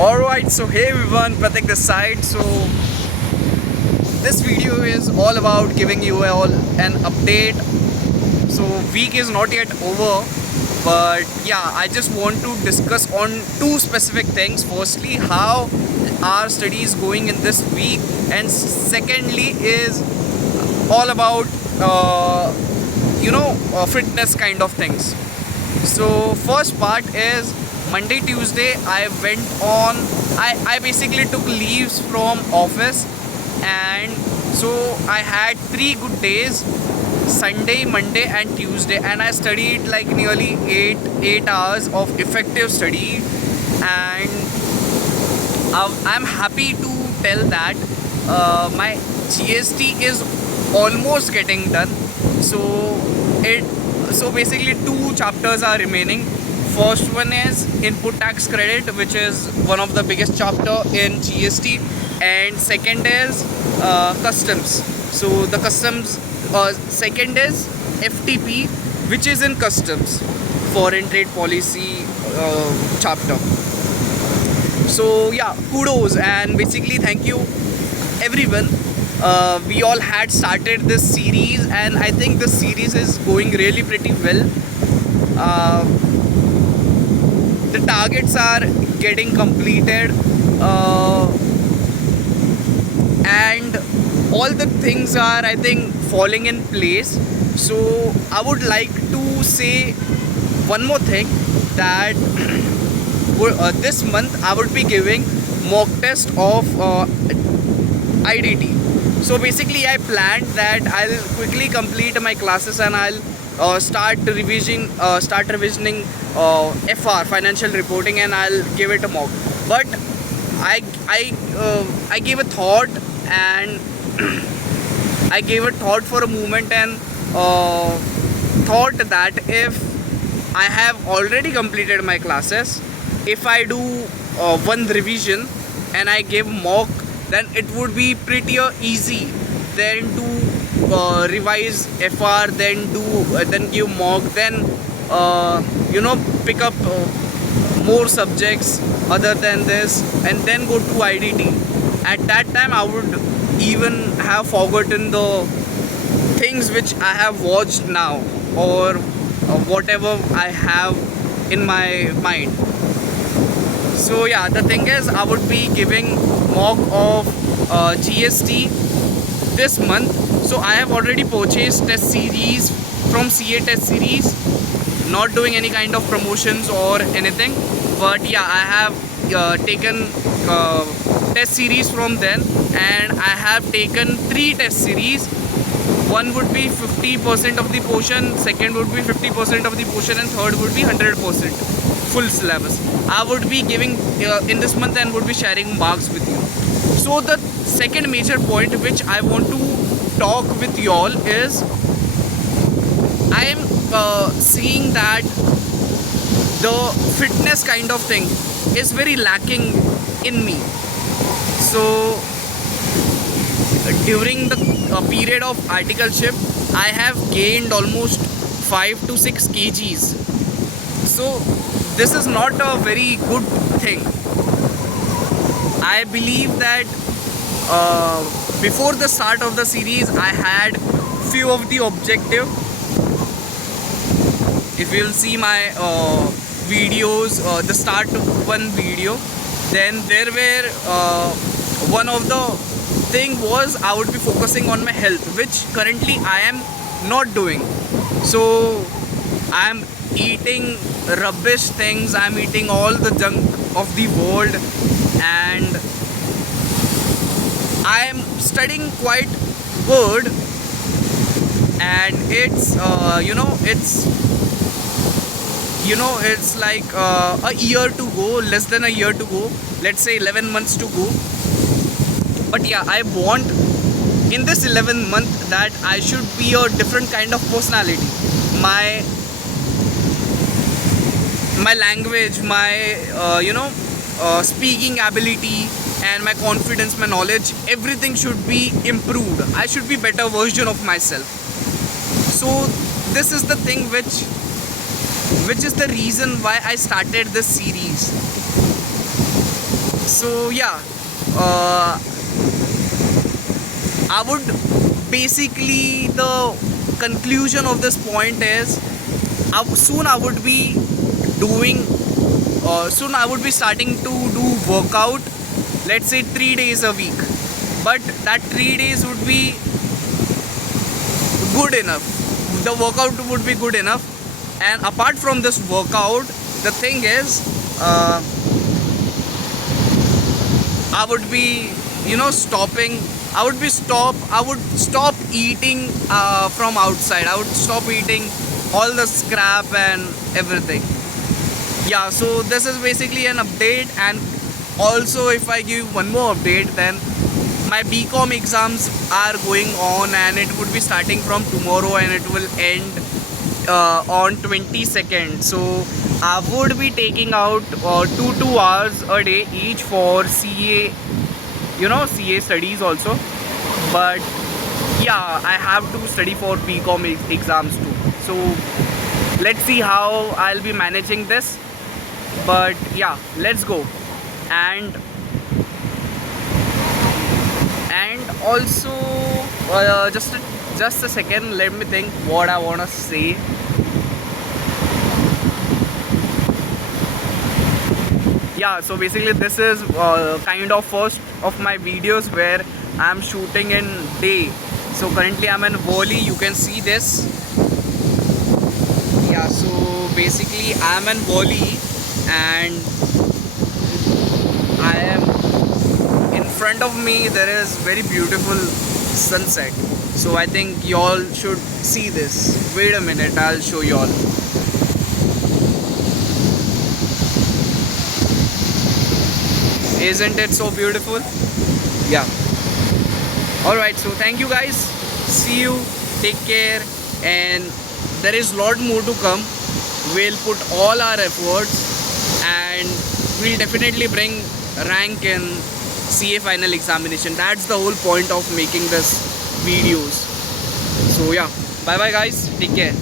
Alright, so hey everyone, Pratik this side. So this video is all about giving you all an update. So week is not yet over, but yeah, I just want to discuss on two specific things. Firstly, how our study is going in this week, and secondly is all about fitness kind of things. So first part is Monday, Tuesday I basically took leaves from office, and so I had 3 good days: Sunday, Monday and Tuesday, and I studied like nearly 8 hours of effective study. And I'm happy to tell that my GST is almost getting done. So it so basically 2 chapters are remaining. First one is input tax credit, which is one of the biggest chapter in GST, and second is customs. So the customs second is FTP, which is in customs, foreign trade policy chapter. So yeah, kudos and basically thank you everyone. We all had started this series, and I think this series is going really pretty well. The targets are getting completed, and all the things are, I think, falling in place. So I would like to say one more thing, that this month I would be giving mock test of IDT. So basically I planned that I'll quickly complete my classes, and I'll start revisioning FR, financial reporting, and I'll give it a mock. But I gave a thought, and I gave a thought for a moment, and thought that if I have already completed my classes, if I do one revision and I give mock, then it would be prettier easy than to revise FR, then give mock, then pick up more subjects other than this, and then go to IDT. At that time I would even have forgotten the things which I have watched now, or whatever I have in my mind. So yeah, the thing is, I would be giving mock of GST this month. So I have already purchased test series from CA Test Series, not doing any kind of promotions or anything, but yeah, I have taken test series from them, and I have taken 3 test series. One would be 50% of the portion, second would be 50% of the portion, and third would be 100% full syllabus. I would be giving in this month, and would be sharing marks with you. So the second major point which I want to talk with you all is, I am seeing that the fitness kind of thing is very lacking in me. So during the period of articleship, I have gained almost 5 to 6 kgs. So this is not a very good thing. I believe that before the start of the series, I had few of the objective. If you'll see my videos, the start one video, then there were one of the thing was I would be focusing on my health, which currently I am not doing. So I am eating rubbish things, I'm eating all the junk of the world, and I am studying quite good, and it's like a year to go, less than a year to go, let's say 11 months to go. But yeah, I want in this 11th month that I should be a different kind of personality. My language, my speaking ability, and my confidence, my knowledge, everything should be improved. I should be better version of myself. So this is the thing which is the reason why I started this series. So yeah, uh, I would basically, the conclusion of this point is, soon I would be doing soon I would be starting to do workout, let's say 3 days a week, but that 3 days would be good enough. The workout would be good enough, and apart from this workout, the thing is, I would be, stopping. I would stop eating from outside. I would stop eating all the scrap and everything. Yeah, so this is basically an update. And also, if I give one more update, then my BCom exams are going on, and it would be starting from tomorrow, and it will end on 22nd. So I would be taking out 2 hours a day each for CA, CA studies also. But yeah, I have to study for BCom exams too. So let's see how I'll be managing this. But yeah, let's go. And also, just a second, let me think what I want to say. Yeah, so basically this is kind of first of my videos where I'm shooting in day. So currently I'm in Worli, you can see this. Yeah, so basically I'm in Worli, and I am, in front of me there is very beautiful sunset. So I think y'all should see this. Wait a minute, I'll show y'all. Isn't it so beautiful? Yeah. Alright, so thank you guys. See you. Take care. And there is lot more to come. We'll put all our efforts, and we'll definitely bring rank in CA final examination. That's the whole point of making this videos. So yeah. Bye bye guys. Take care.